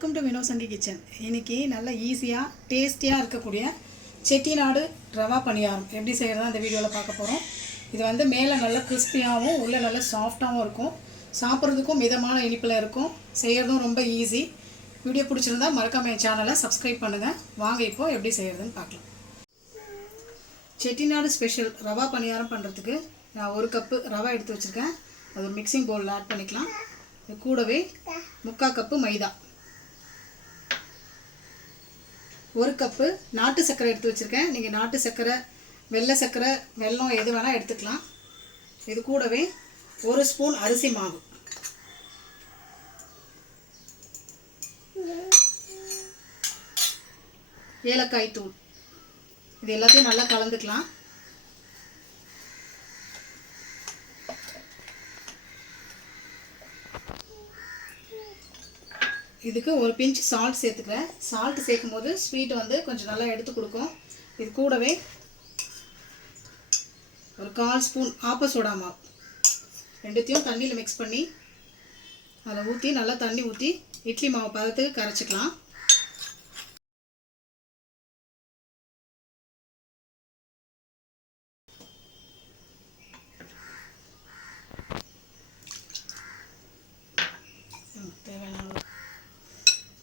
Kitchen இன்னைக்கு நல்ல ஈஸியாக டேஸ்டியாக இருக்கக்கூடிய செட்டிநாடு ரவா பணியாரம். எப்படி செய்கிறதா அந்த வீடியோவில் பார்க்க போகிறோம் இது வந்து மேலே நல்ல கிறிஸ்பியாகவும் உள்ளே நல்ல சாஃப்டாகவும் இருக்கும். சாப்பிட்றதுக்கும் மிதமான இனிப்பில் இருக்கும். செய்கிறதும் ரொம்ப ஈஸி வீடியோ பிடிச்சிருந்தா மறக்காம என் சேனலை சப்ஸ்கிரைப் பண்ணுங்கள் வாங்க இப்போது எப்படி செய்கிறதுன்னு பார்க்கலாம். செட்டிநாடு ஸ்பெஷல் ரவா பணியாரம் பண்ணுறதுக்கு நான் ஒரு கப்பு ரவா எடுத்து வச்சுருக்கேன். அது மிக்சிங் பவுலில் ஆட் பண்ணிக்கலாம். இது கூடவே முக்கால் கப்பு மைதா. ஒரு கப்பு நாட்டு சர்க்கரை எடுத்து வச்சுருக்கேன். நீங்கள் நாட்டு சர்க்கரை வெள்ளை சர்க்கரை வெல்லம் எது வேணால் எடுத்துக்கலாம். இது கூடவே ஒரு ஸ்பூன் அரிசி மாவு. ஏலக்காய் தூள். இது எல்லாத்தையும் நல்லா கலந்துக்கலாம். இதுக்கு ஒரு பிஞ்ச் சால்ட் சேர்த்துக்கிறேன். சால்ட் சேர்க்கும் போது ஸ்வீட் வந்து கொஞ்சம் நல்லா எடுத்து கொடுக்கும். இது கூடவே ஒரு கால் ஸ்பூன் ஆப்ப சோடா மாவு. ரெண்டுத்தையும் தண்ணியில் மிக்ஸ் பண்ணி அதை ஊற்றி நல்லா தண்ணி ஊற்றி இட்லி மாவு பதத்துக்கு கரைச்சிக்கலாம்.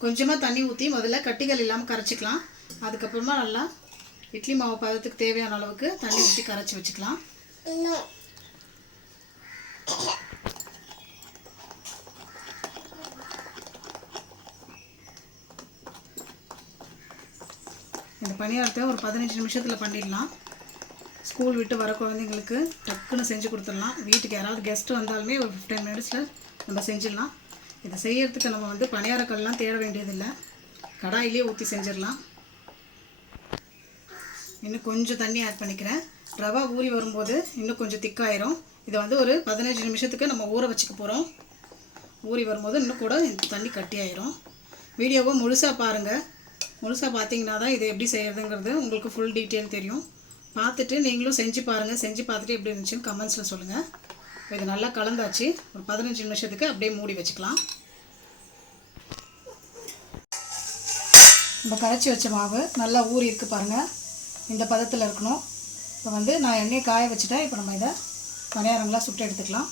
கொஞ்சமாக தண்ணி ஊற்றி முதல்ல கட்டிகள் இல்லாமல் கரைச்சிக்கலாம். அதுக்கப்புறமா நல்லா இட்லி மாவு பதத்துக்கு தேவையான அளவுக்கு தண்ணி ஊற்றி கரைச்சி வச்சுக்கலாம். இந்த பணியாரத்தை ஒரு பதினஞ்சு நிமிஷத்தில் பண்ணிடலாம். ஸ்கூல் விட்டு வர குழந்தைங்களுக்கு டக்குன்னு செஞ்சு கொடுத்துடலாம். வீட்டுக்கு யாராவது கெஸ்ட்டு வந்தாலுமே ஒரு ஃபிஃப்டீன் மினிட்ஸில் நம்ம செஞ்சிடலாம். இதை செய்யறதுக்கு நம்ம வந்து பணியாரக்கல்லாம் தேட வேண்டியதில்லை. கடாயிலே ஊற்றி செஞ்சிடலாம். இன்னும் கொஞ்சம் தண்ணி ஆட் பண்ணிக்கிறேன். ரவா ஊறி வரும்போது இன்னும் கொஞ்சம் திக்காயிரும். இதை வந்து ஒரு பதினஞ்சு நிமிஷத்துக்கு நம்ம ஊற வச்சுக்க போகிறோம் ஊறி வரும்போது இன்னும் கூட இந்த தண்ணி கட்டியாயிரும். வீடியோவை முழுசாக பாருங்கள் முழுசாக பார்த்தீங்கன்னா தான் இதை எப்படி செய்கிறதுங்கிறது உங்களுக்கு ஃபுல் டீட்டெயில் தெரியும். பார்த்துட்டு நீங்களும் செஞ்சு பாருங்கள் செஞ்சு பார்த்துட்டு எப்படி இருந்துச்சுன்னு கமெண்ட்ஸில் சொல்லுங்கள் இப்போ இது நல்லா கலந்தாச்சு. ஒரு பதினஞ்சு நிமிஷத்துக்கு அப்படியே மூடி வச்சுக்கலாம். நம்ம கரைச்சி வச்ச மாவு நல்லா ஊறி இருக்குது பாருங்கள் இந்த பதத்தில் இருக்கணும். இப்போ வந்து நான் எண்ணெயை காய வச்சுட்டேன். இப்போ நம்ம இதை பணியாரங்களாக சுட்டு எடுத்துக்கலாம்.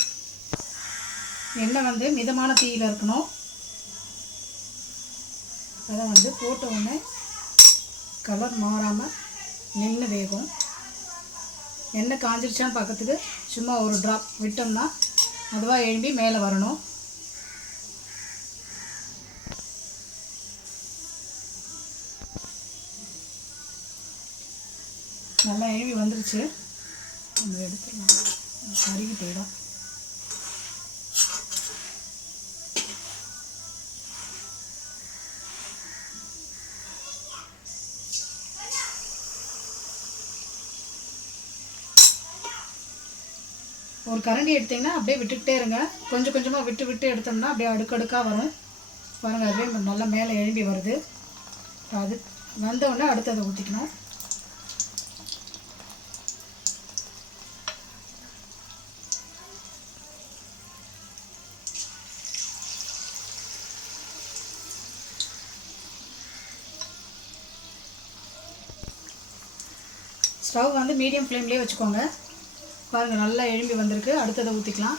எண்ணெய் வந்து மிதமான தீயில் இருக்கணும். அதை வந்து போட்ட உடனே கலர் மாறாமல் நின்று வேகும். எண்ணெய் காஞ்சிருச்சான்னு பார்க்கறதுக்கு சும்மா ஒரு ட்ராப் விட்டோம்னா அதுவாக எழும்பி மேலே வரணும். நல்லா எழுவி வந்துருச்சு. நம்ம எடுத்துக்கலாம். கருகி போயிடும். ஒரு கரண்டி எடுத்தீங்கன்னா அப்படியே விட்டுக்கிட்டே இருங்க. கொஞ்சம் கொஞ்சமாக விட்டு விட்டு எடுத்தோம்னா அப்படியே அடுக்கடுக்காக வரும். பாருங்கள் அப்படியே நல்லா மேலே எழும்பி வருது. அது வந்தவுடனே அடுத்ததை அடுத்து அதை ஊற்றிக்கணும் ஸ்டவ் வந்து மீடியம் ஃப்ளேம்லேயே வச்சுக்கோங்க. பாருங்கள் நல்லா எழும்பி வந்திருக்கு. அடுத்ததை ஊற்றிக்கலாம்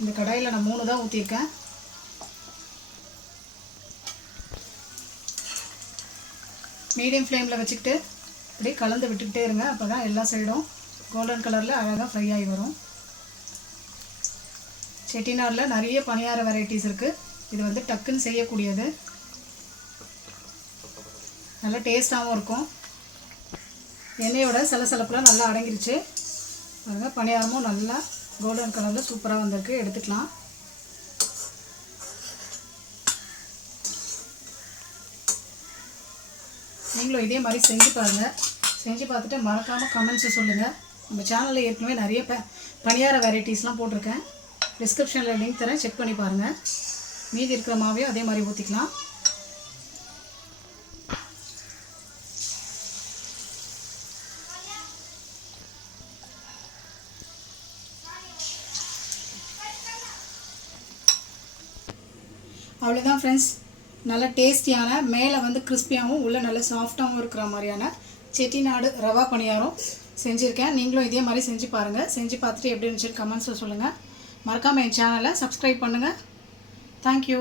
இந்த கடாயில் நான் மூணு தான் ஊற்றிருக்கேன் மீடியம் ஃப்ளேமில் வச்சுக்கிட்டு இப்படி கலந்து விட்டுக்கிட்டே இருங்க. அப்போ தான் எல்லா சைடும் கோல்டன் கலரில் அழகாக ஃப்ரை ஆகி வரும். செட்டிநாடில் நிறைய பணியார வெரைட்டிஸ் இருக்குது இது வந்து டக்குன்னு செய்யக்கூடியது. நல்லா டேஸ்ட்டாகவும் இருக்கும். எண்ணெயோட சலசலப்புலாம் நல்லா அடங்கிருச்சு. பாருங்கள் பணியாரமும் நல்லா கோல்டன் கலரில் சூப்பராக வந்திருக்கு. எடுத்துக்கலாம். நீங்களும் இதே மாதிரி செஞ்சு பாருங்கள் செஞ்சு பார்த்துட்டு மறக்காமல் கமெண்ட்ஸை சொல்லுங்கள் நம்ம சேனலில் ஏற்கனவே நிறைய ப பணியார வெரைட்டிஸ்லாம் போட்டிருக்கேன். டிஸ்கிரிப்ஷனில் லிங்க் தரேன். செக் பண்ணி பாருங்கள் மீதி இருக்கிற மாவையும் அதே மாதிரி ஊற்றிக்கலாம் அவ்வளோதான் ஃப்ரெண்ட்ஸ் நல்ல டேஸ்டியான மேலே வந்து கிறிஸ்பியாகவும் உள்ளே நல்ல சாஃப்டாகவும் இருக்கிற மாதிரியான செட்டிநாடு ரவா பணியாரம் செஞ்சுருக்கேன். நீங்களும் இதே மாதிரி செஞ்சு பாருங்கள் செஞ்சு பார்த்துட்டு எப்படி இருந்துச்சுன்னு கமெண்ட்ஸில் சொல்லுங்கள் மறக்காமல் என் சேனலை சப்ஸ்கிரைப் பண்ணுங்கள் தேங்க்யூ